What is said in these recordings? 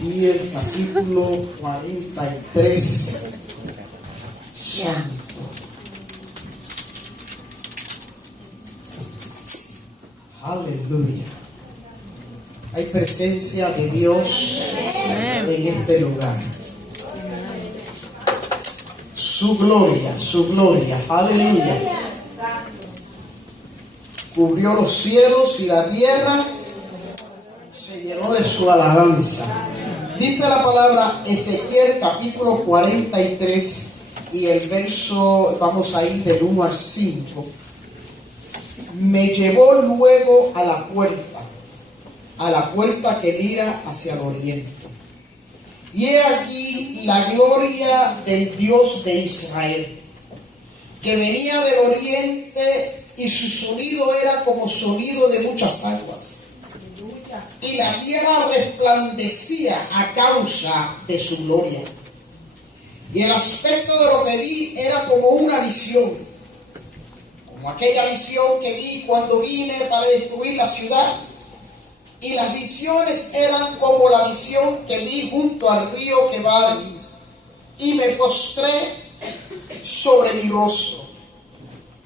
y el capítulo 43. Santo. Aleluya. Hay presencia de Dios en este lugar. Su gloria, aleluya. Cubrió los cielos y la tierra se llenó de su alabanza. Dice la palabra Ezequiel capítulo 43 y el verso, vamos a ir del 1 al 5. Me llevó luego a la puerta que mira hacia el oriente. Y he aquí la gloria del Dios de Israel, que venía del oriente, y su sonido era como sonido de muchas aguas. Y la tierra resplandecía a causa de su gloria. Y el aspecto de lo que vi era como una visión, como aquella visión que vi cuando vine para destruir la ciudad. Y las visiones eran como la visión que vi junto al río Quebar. Y me postré sobre mi rostro.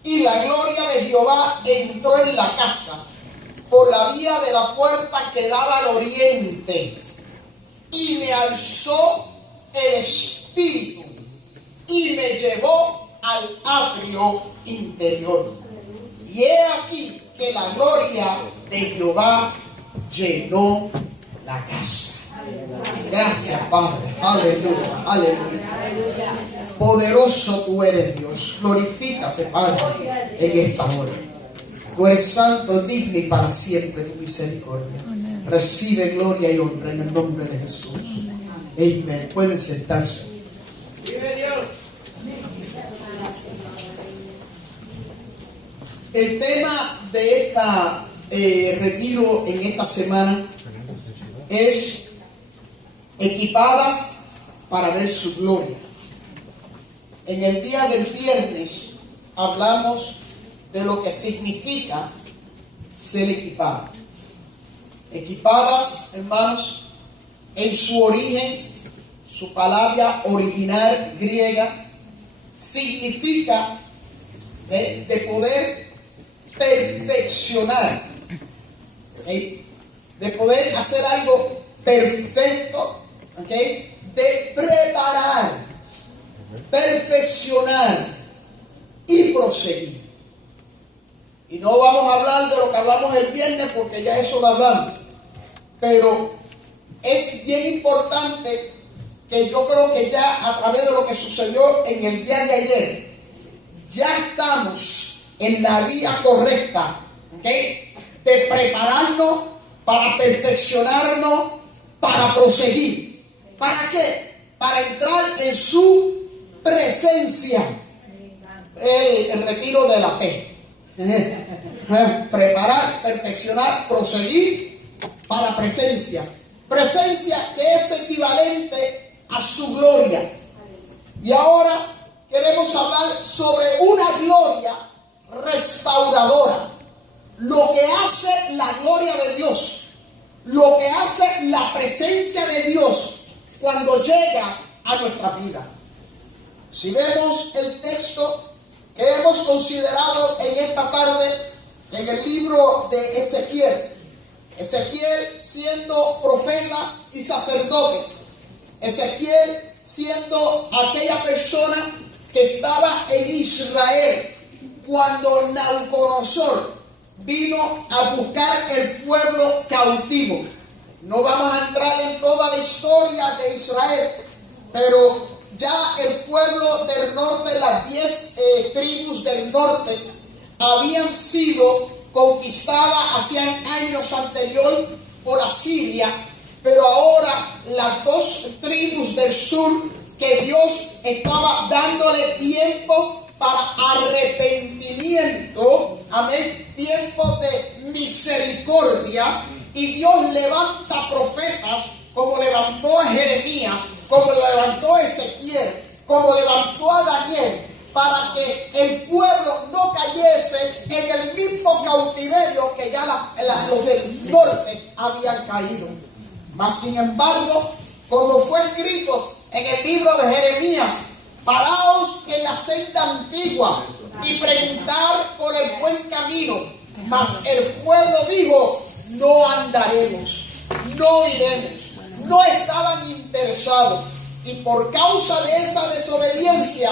Y la gloria de Jehová entró en la casa por la vía de la puerta que daba al oriente. Y me alzó el espíritu y me llevó al atrio interior. Y he aquí que la gloria de Jehová llenó la casa. Gracias, Padre. Aleluya, aleluya. Poderoso tú eres, Dios. Glorifícate, Padre, en esta hora. Tú eres santo, digno y para siempre tu misericordia. Recibe gloria y honra en el nombre de Jesús. Amén. Pueden sentarse. El tema de esta retiro en esta semana es equipadas para ver su gloria. En el día del viernes hablamos de lo que significa ser equipado. Equipadas, hermanos, en su origen, su palabra original griega significa de poder perfeccionar, ¿okay? De poder hacer algo perfecto, ¿okay? De preparar, perfeccionar y proseguir. Y no vamos a hablar de lo que hablamos el viernes porque ya eso lo hablamos, pero es bien importante que yo creo que ya a través de lo que sucedió en el día de ayer, ya estamos en la vía correcta, ¿okay? De prepararnos para perfeccionarnos, para proseguir. ¿Para qué? Para entrar en su presencia. El retiro de la P. Preparar, perfeccionar, proseguir para presencia. Presencia que es equivalente a su gloria. Y ahora queremos hablar sobre una gloria restauradora. Lo que hace la gloria de Dios, lo que hace la presencia de Dios cuando llega a nuestra vida. Si vemos el texto que hemos considerado en esta tarde en el libro de Ezequiel, Ezequiel siendo profeta y sacerdote, Ezequiel siendo aquella persona que estaba en Israel cuando Nabucodonosor vino a buscar el pueblo cautivo. No vamos a entrar en toda la historia de Israel, pero ya el pueblo del norte, las 10 tribus del norte, habían sido conquistadas hacían años anterior por Asiria, pero ahora las 2 tribus del sur, que Dios estaba dándole tiempo para arrepentimiento, amén, tiempo de misericordia, y Dios levanta profetas como levantó a Jeremías, como levantó a Ezequiel, como levantó a Daniel, para que el pueblo no cayese en el mismo cautiverio que ya los del norte habían caído. Mas sin embargo, como fue escrito en el libro de Jeremías: paraos en la senda antigua y preguntar por el buen camino. Mas el pueblo dijo: no andaremos, no iremos. No estaban interesados. Y por causa de esa desobediencia,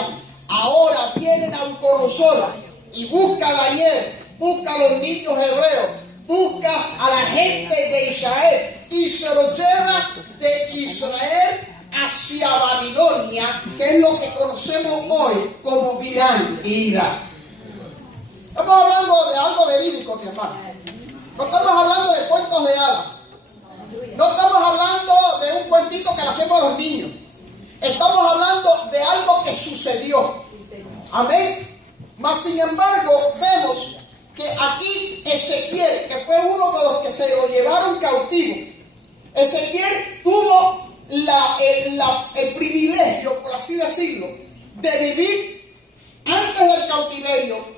ahora viene Nabucodonosor y busca a Daniel, busca a los niños hebreos, busca a la gente de Israel y se los lleva de Israel hacia Babilonia, que es lo que conocemos hoy como Irán e Irak. Estamos hablando de algo verídico, mi hermano. No estamos hablando de cuentos de hadas. No estamos hablando de un cuentito que le hacemos a los niños. Estamos hablando de algo que sucedió. Amén. Mas sin embargo, vemos que aquí Ezequiel, que fue uno de los que se lo llevaron cautivo, Ezequiel tuvo el privilegio, por así decirlo, de vivir antes del cautiverio,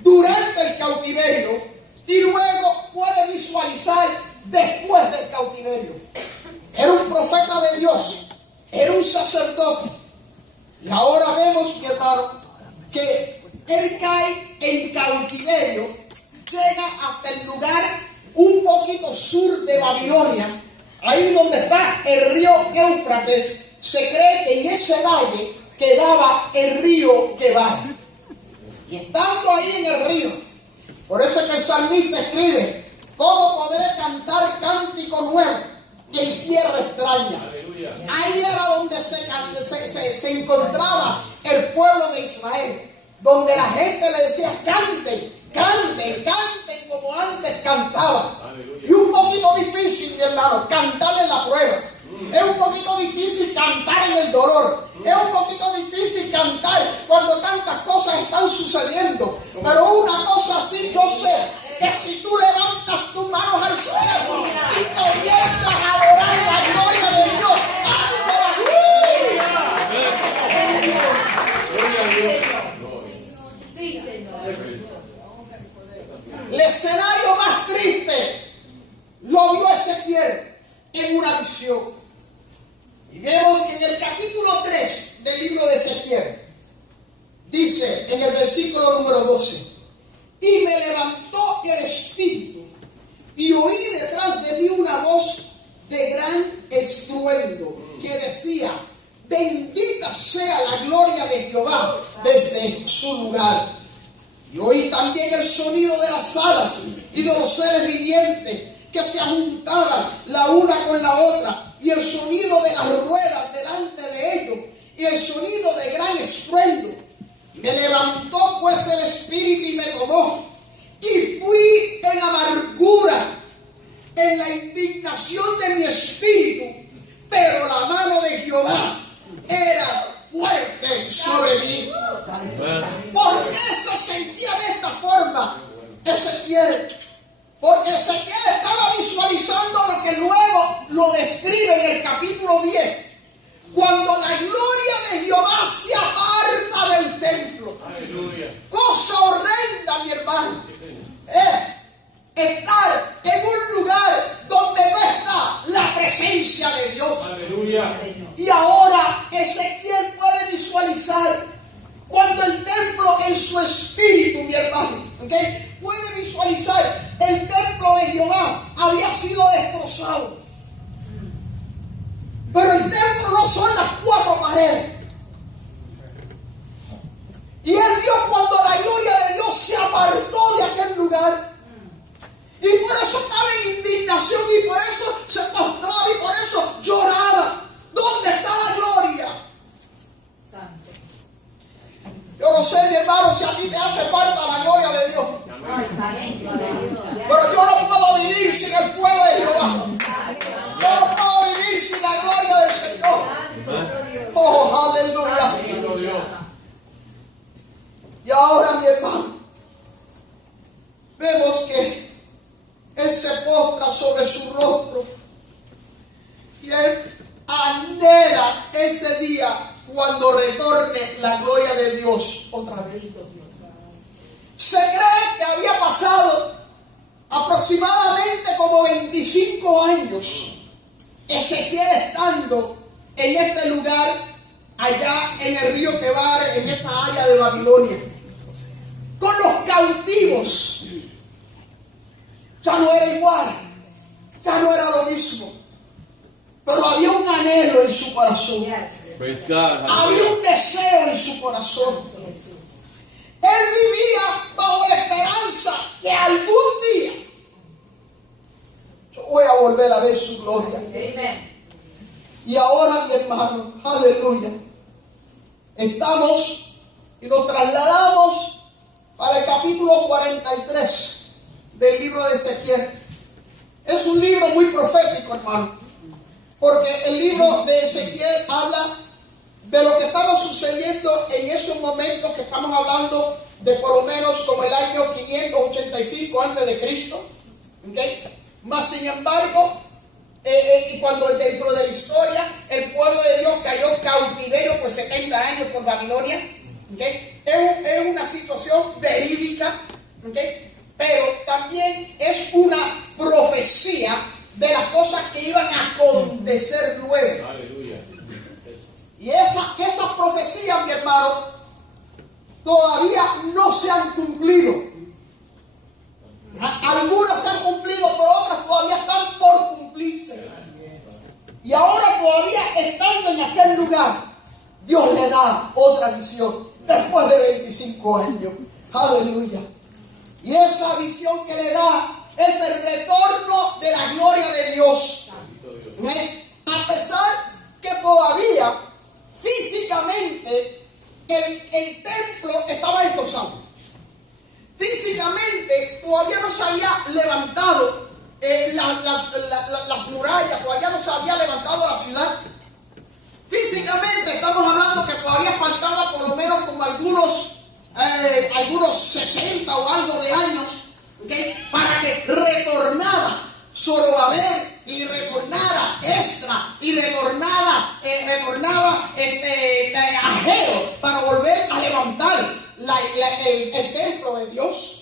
durante el cautiverio y luego puede visualizar después del cautiverio. Era un profeta de Dios, era un sacerdote. Y ahora vemos, mi hermano, que él cae en cautiverio, llega hasta el lugar un poquito sur de Babilonia, ahí donde está el río Éufrates. Se cree que en ese valle quedaba el río Quebar. Y estando ahí en el río, por eso es que el salmista escribe: ¿cómo podré cantar cántico nuevo en tierra extraña? Aleluya. Ahí era donde se encontraba el pueblo de Israel, donde la gente le decía: canten, canten, canten como antes cantaban. Aleluya. Y un poquito difícil, mi hermano, cantar en la prueba. Es un poquito difícil cantar en el dolor. Es un poquito difícil cantar cuando tantas cosas están sucediendo. Pero una cosa sí yo sé, que si tú levantas tus manos al cielo y comienzas a adorar la gloria de Dios, algo va a suceder. El escenario más triste lo vio Ezequiel en una visión. Y vemos que en el capítulo 3 del libro de Ezequiel dice en el versículo número 12: y me levantó el espíritu y oí detrás de mí una voz de gran estruendo que decía: bendita sea la gloria de Jehová desde su lugar. Y oí también el sonido de las alas y de los seres vivientes que se juntaban la una con la otra, y el sonido de las ruedas delante de ellos, y el sonido de gran estruendo. Me levantó pues el espíritu y me tomó, y fui en amargura, en la indignación de mi espíritu, pero la mano de Jehová era fuerte sobre mí. ¿Por qué se sentía de esta forma Ezequiel? Porque Ezequiel estaba visualizando lo que luego lo describe en el capítulo 10. Cuando la gloria de Jehová se aparta del templo. Aleluya. Cosa horrenda, mi hermano, es estar en un lugar donde no está la presencia de Dios. Aleluya. Y ahora Ezequiel puede visualizar cuando el templo en su espíritu, mi hermano, ¿okay?, puede visualizar el templo de Jehová había sido destrozado. Pero el templo no son las cuatro paredes. Y él vio cuando la gloria de Dios se apartó de aquel lugar. Y por eso estaba en indignación, y por eso se postraba, y por eso lloraba. ¿Dónde está la gloria? Yo no sé, mi hermano, si a ti te hace falta la gloria de Dios. Pero yo no puedo vivir sin el fuego de Jehová. Yo no puedo vivir sin la gloria del Señor. Oh, aleluya. Y ahora, mi hermano, vemos que él se postra sobre su rostro y él anhela ese día cuando retorne la gloria de Dios otra vez. Se cree que había pasado aproximadamente como 25 años Ezequiel estando en este lugar, allá en el río Quebar, en esta área de Babilonia, con los cautivos, ya no era igual, ya no era lo mismo, pero había un anhelo en su corazón, había un deseo en su corazón. Él vivía bajo la esperanza que algún día yo voy a volver a ver su gloria. Y ahora, mi hermano, aleluya, estamos y nos trasladamos para el capítulo 43 del libro de Ezequiel. Es un libro muy profético, hermano, porque el libro de Ezequiel habla de lo que estaba sucediendo en esos momentos que estamos hablando de por lo menos como el año 585 antes de Cristo. ¿Okay? Más sin embargo, y cuando dentro de la historia el pueblo de Dios cayó cautiverio por 70 años por Babilonia, ¿okay? Es una situación verídica, ¿okay? Pero también es una profecía de las cosas que iban a acontecer luego. Aleluya. Y esas profecías, mi hermano, todavía no se han cumplido. Algunas se han cumplido, pero otras todavía están por cumplirse. Y ahora todavía estando en aquel lugar, Dios le da otra visión después de 25 años. Aleluya. Y esa visión que le da es el retorno de la gloria de Dios. A pesar que todavía físicamente el templo estaba destrozado. Físicamente todavía no se había levantado las murallas, todavía no se había levantado la ciudad. Físicamente estamos hablando que todavía faltaba por lo menos como algunos 60 o algo de años, ¿okay? Para que retornara Zorobabel y retornara Esdras y retornaba Ageo para volver a levantar el templo de Dios.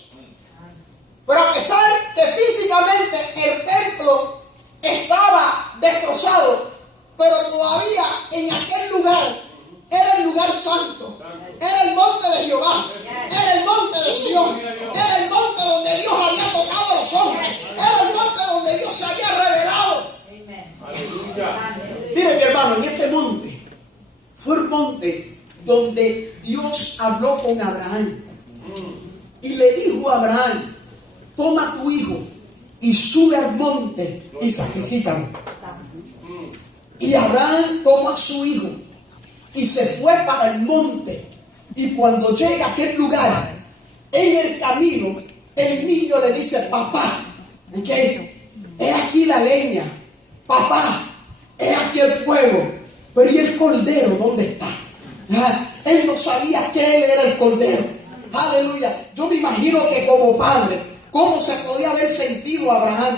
Pero a pesar que físicamente el templo estaba destrozado, pero todavía en aquel lugar era el lugar santo, era el monte de Jehová, era el monte de Sión, era el monte donde Dios había tocado a los hombres, era el monte donde Dios se había revelado. Mire, mi hermano, en este monte fue el monte donde Dios habló con Abraham y le dijo a Abraham: toma tu hijo y sube al monte y sacrifícalo. Y Abraham toma a su hijo y se fue para el monte. Y cuando llega a aquel lugar, en el camino, el niño le dice: papá, ¿okay? Es aquí la leña, papá, es aquí el fuego, pero ¿y el cordero dónde está? Él no sabía que él era el cordero. Aleluya. Yo me imagino que como padre, ¿cómo se podía haber sentido Abraham?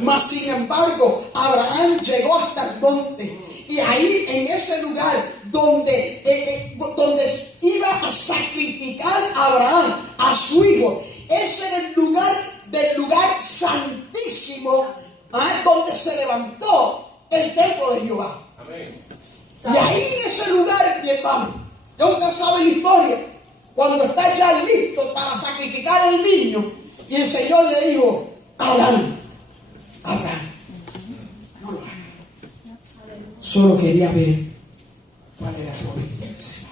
Mas sin embargo, Abraham llegó hasta el monte. Y ahí en ese lugar donde iba a sacrificar a Abraham a su hijo, ese era el lugar santísimo, donde se levantó el templo de Jehová. Amén. Y ahí en ese lugar, mi hermano, ya usted sabe la historia, cuando está ya listo para sacrificar al niño, y el Señor le dijo: Abraham, no lo hagas. Solo quería ver cuál era tu obediencia.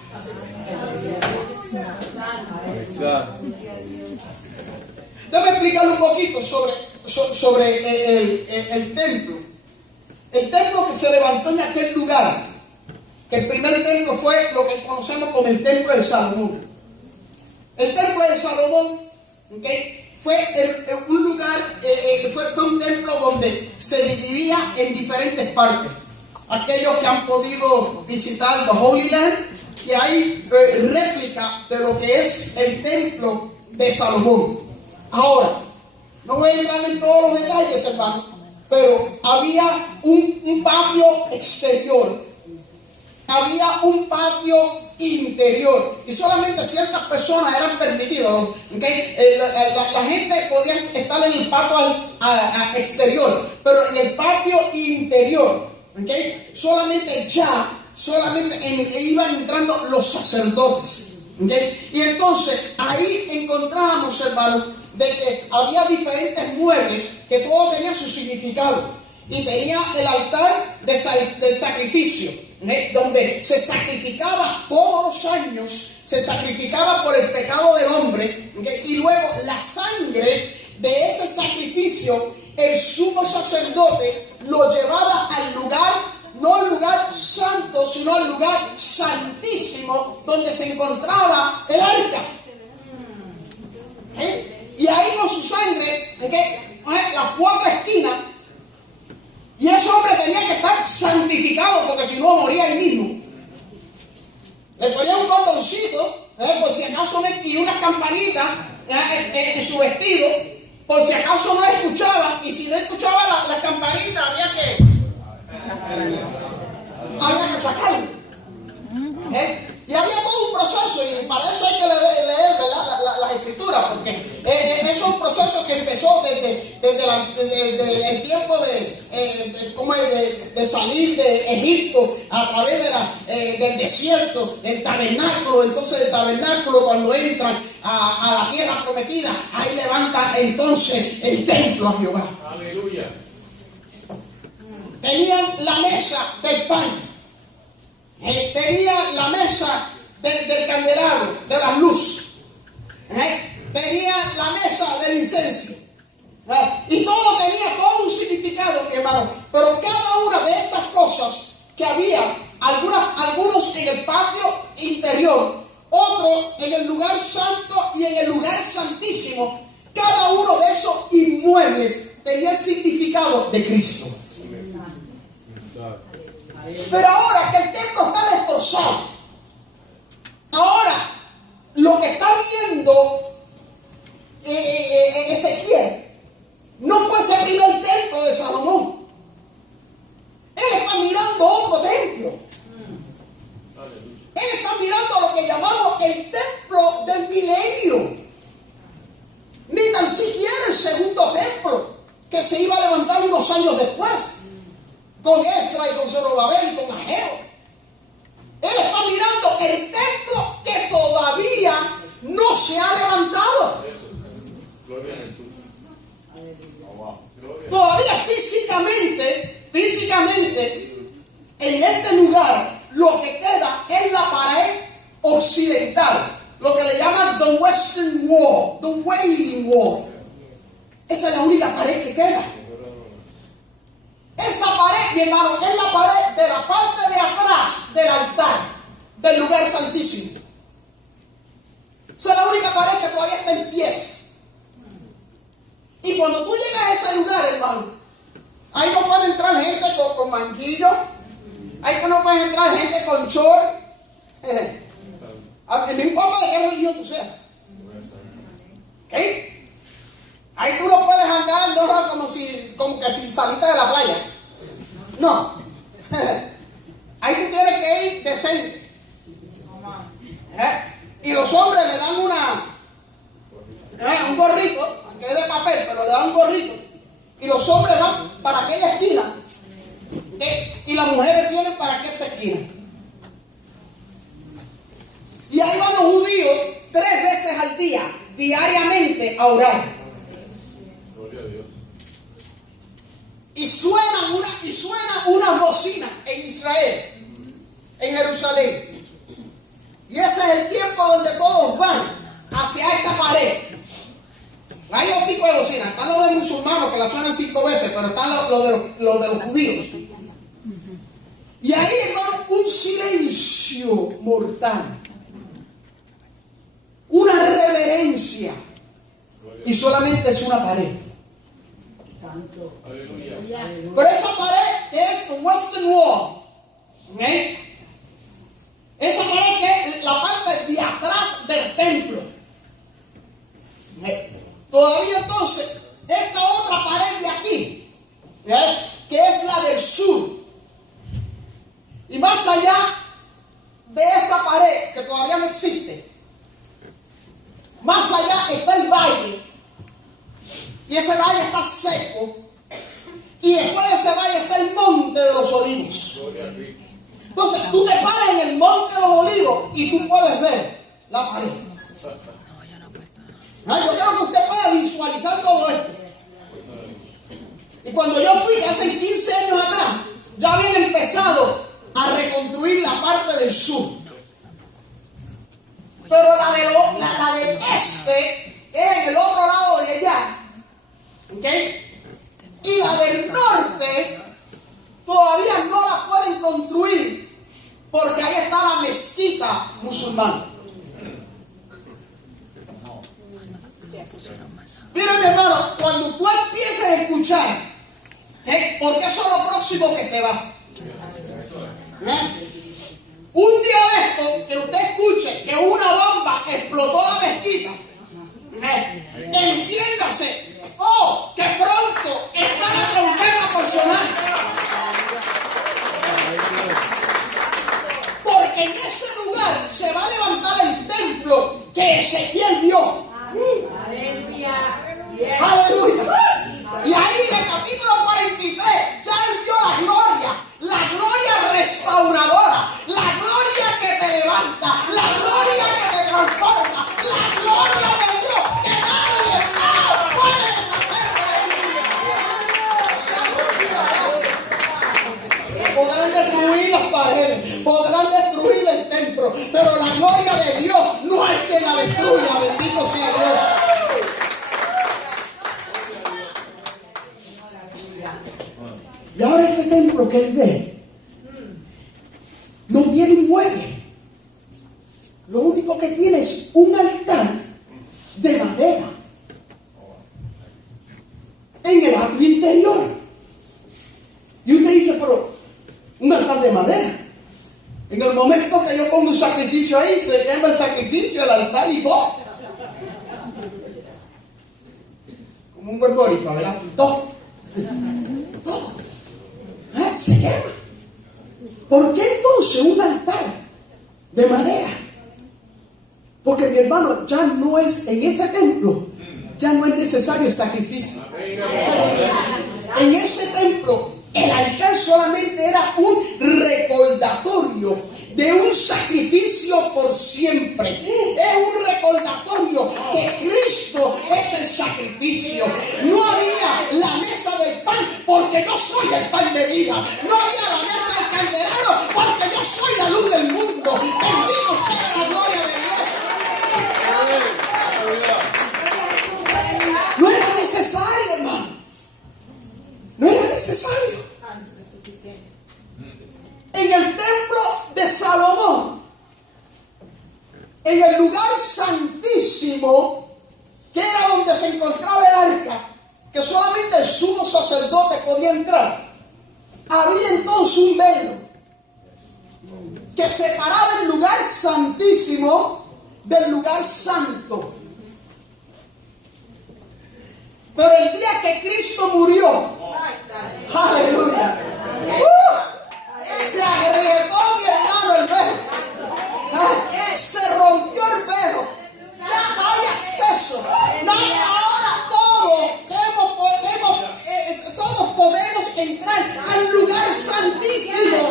Déjame explicarle un poquito sobre el templo. El templo que se levantó en aquel lugar, que el primer templo fue lo que conocemos como el templo de Salomón. El templo de Salomón, ¿okay? Fue un lugar, fue un templo donde se dividía en diferentes partes. Aquellos que han podido visitar the Holy Land, que hay réplica de lo que es el templo de Salomón. Ahora, no voy a entrar en todos los detalles, hermano, pero había un patio exterior, había un patio interior, y solamente ciertas personas eran permitidos, ¿okay? La gente podía estar en el patio exterior, pero en el patio interior ¿okay? Solamente iban entrando los sacerdotes. ¿Okay? Y entonces ahí encontramos, hermanos, de que había diferentes muebles que todos tenían su significado. Y tenía el altar del sacrificio, donde se sacrificaba todos los años, se sacrificaba por el pecado del hombre, ¿okay? Y luego la sangre de ese sacrificio, el sumo sacerdote lo llevaba al lugar, no al lugar santo, sino al lugar santísimo, donde se encontraba el arca. ¿Okay? Y ahí con su sangre, ¿okay? Las cuatro esquinas. Y ese hombre tenía que estar santificado, porque si no moría ahí mismo. Le ponía un cordoncito, por si acaso, y una campanita en su vestido, por si acaso no escuchaba. Y si no escuchaba la campanita, había que sacarlo. Y había todo un proceso, y para eso hay que leer las escrituras, porque es un proceso que empezó desde el tiempo de salir de Egipto a través del desierto, del tabernáculo. Entonces el tabernáculo, cuando entran a la tierra prometida, ahí levanta entonces el templo a Jehová. Aleluya. Tenían la mesa del pan. Tenía la mesa del candelabro, de las luces. Tenía la mesa del incienso. Y todo tenía todo un significado, hermano. Pero cada una de estas cosas que había, algunos en el patio interior, otros en el lugar santo y en el lugar santísimo, cada uno de esos inmuebles tenía el significado de Cristo. Pero ahora que el templo está destrozado, ahora lo que está viendo Ezequiel no fue ese primer templo de Salomón. Él está mirando otro templo. Él está mirando lo que llamamos el templo del milenio. Ni tan siquiera el segundo templo, que se iba a levantar unos años después, con Esdras y con Zorobabel y con Ageo. Él está mirando el templo que todavía no se ha levantado. Todavía físicamente, en este lugar, lo que queda es la pared occidental, lo que le llaman the Western Wall, the Wailing Wall. Esa es la única pared que queda. Esa pared, mi hermano, es la pared de la parte de atrás del altar, del lugar santísimo. Esa es la única pared que todavía está en pies. Y cuando tú llegas a ese lugar, hermano, ahí no puede entrar gente con manguillo, ahí no puede entrar gente con short. No importa de qué religión tú seas. ¿Okay? Ahí tú no puedes andar como que si saliste de la playa. No. Ahí tú tienes que ir decente. Y los hombres le dan un gorrito, aunque es de papel, pero le dan un gorrito. Y los hombres van para aquella esquina. Y las mujeres vienen para esta esquina. Y ahí van los judíos 3 veces al día, diariamente, a orar. Y suena una bocina en Israel, en Jerusalén. Y ese es el tiempo donde todos van hacia esta pared. Hay dos tipos de bocinas. Están los de musulmanes que la suenan 5 veces, pero están los de los judíos. Y ahí, hermano, un silencio mortal. Una reverencia. Y solamente es una pared. Santo. Pero esa pared que es the Western Wall, ¿okay? Esa pared que es la parte de atrás del templo, ¿okay? Todavía entonces, esta otra pared de aquí, ¿okay? Que es la del sur, y más allá de esa pared que todavía no existe, más allá está el valle, y ese valle está seco. Y después de ese valle está el monte de los olivos. Entonces tú te paras en el Monte de los Olivos y tú puedes ver la pared. Yo quiero que usted pueda visualizar todo esto. Y cuando yo fui, que hace 15 años atrás, ya habían empezado a reconstruir la parte del sur. Pero la del este es en el otro lado de allá. ¿Ok? Y la del norte todavía no la pueden construir porque ahí está la mezquita musulmana. Mira, mi hermano, cuando tú empieces a escuchar, porque eso es lo próximo que se va. Un día de esto, que usted escuche que una bomba explotó la mezquita, entiéndase, que pronto está la trompeta personal. Porque en ese lugar se va a levantar el templo que Ezequiel vio. Aleluya. Y ahí en el capítulo 43 ya él vio la gloria restauradora, la gloria que te levanta, la gloria que te transforma, la gloria de Dios que nadie puede deshacer de él. Podrán destruir las paredes, podrán destruir el templo, pero la gloria de Dios no hay quien la destruya. Bendito sea Dios. Y ahora este templo que él ve no tiene un mueble. Lo único que tiene es un altar de madera en el atrio interior. Y usted dice, pero un altar de madera. En el momento que yo pongo un sacrificio ahí, se quema el sacrificio, el altar y todo. Como un buen boricua, ¿verdad? Y todo. Todo. Se quema. ¿Por qué entonces un altar de madera? Porque, mi hermano, ya no es en ese templo, ya no es necesario el sacrificio. En ese templo el altar solamente era un recordatorio de un sacrificio por siempre. Es un recordatorio que Cristo es el sacrificio. No había la mesa del pan porque yo soy el pan de vida. No había la mesa del candelero porque yo soy la luz del mundo. Bendito sea la gloria de Dios. No era necesario, hermano. No era necesario. En el templo de Salomón, en el lugar santísimo, que era donde se encontraba el arca, que solamente el sumo sacerdote podía entrar, había entonces un velo que separaba el lugar santísimo del lugar santo. Pero el día que Cristo murió, aleluya, se agrietó, mi hermano, el velo. Se rompió el velo. Ya no hay acceso. Ahora todos podemos entrar al lugar santísimo.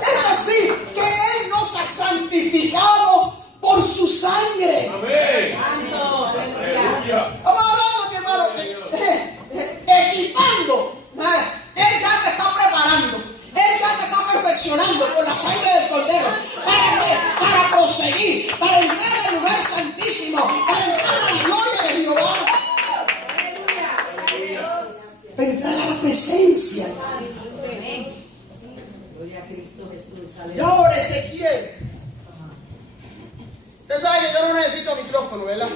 Es decir, que Él nos ha santificado por su sangre. Amén. Vamos hablando, mi hermano, equipando. Él ya te está preparando. Él ya te está perfeccionando con la sangre del Cordero. Para proseguir, para entrar al lugar santísimo, para entrar a la gloria de Jehová. Para entrar a la presencia. Y ahora Ezequiel. Usted sabe que yo no necesito micrófono, ¿verdad?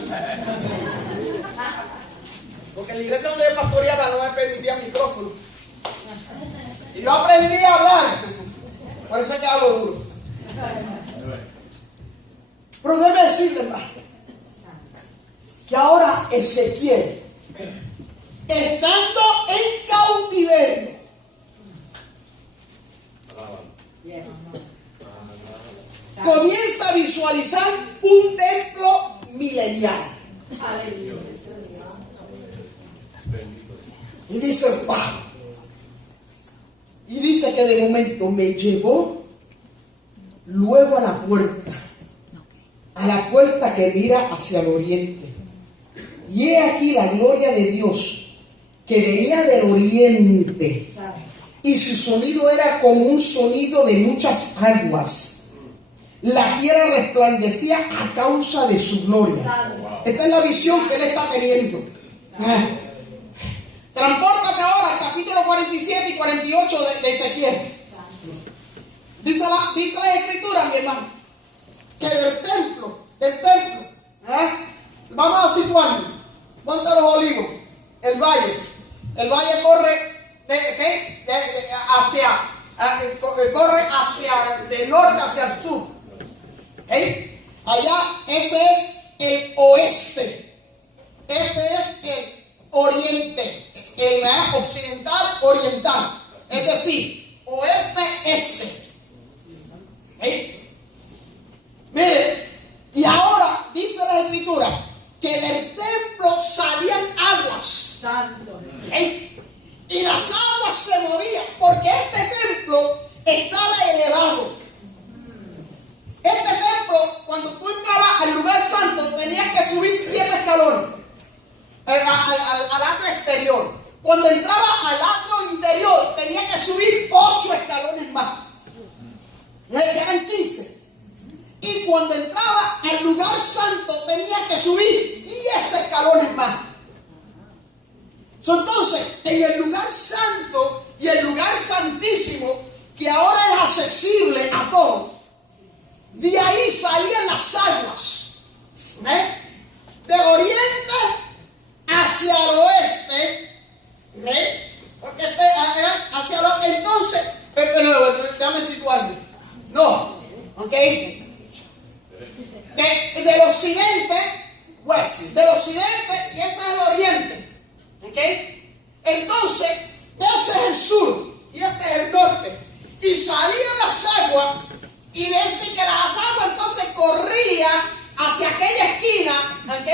Porque en la iglesia donde yo pastoreaba no me permitía micrófono. Y yo aprendí a hablar. Por eso es que hablo duro. Pero déjeme decirle, hermano, que ahora Ezequiel, estando en cautiverio, comienza a visualizar un templo milenial. Y dice, wow. Y dice dice que de momento me llevó luego a la puerta que mira hacia el oriente. Y he aquí la gloria de Dios que venía del oriente, y su sonido era como un sonido de muchas aguas. La tierra resplandecía a causa de su gloria. Esta es la visión que él está teniendo. Transpórtate ahora al capítulo 47 y 48 de Ezequiel. Dice la escritura, mi hermano, que del templo, vamos a situarnos, Monte de los Olivos, el valle corre hacia de norte hacia el sur. Allá ese es el oeste, este es el oriente, el occidental oriental, es decir, oeste-este. Mire, y ahora dice la escritura que del templo salían aguas. Y las aguas se movían porque este templo estaba elevado. Este templo, cuando tú entrabas al lugar santo, tenías que subir 7 escalones al atrio exterior. Cuando entrabas al atrio interior, tenías que subir 8 escalones más. Ya eran 15. Y cuando entraba al lugar santo, tenías que subir 10 escalones más. Entonces, en el lugar santo y el lugar santísimo, que ahora es accesible a todos, de ahí salían las aguas. Del oriente hacia el oeste. Porque hacia el oeste. Entonces, déjame situarme. No, ¿ok? Del occidente, pues, del occidente, y ese es el oriente. ¿Ok? Entonces, ese es el sur y este es el norte. Y salían las aguas, y decir que las aguas entonces corrían hacia aquella esquina, ¿ok?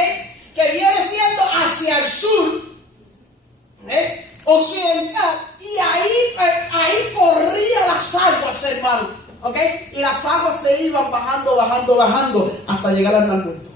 Que viene siendo hacia el sur, occidental, y ahí corrían las aguas, hermano. ¿Ok? Y las aguas se iban bajando hasta llegar al mar muerto.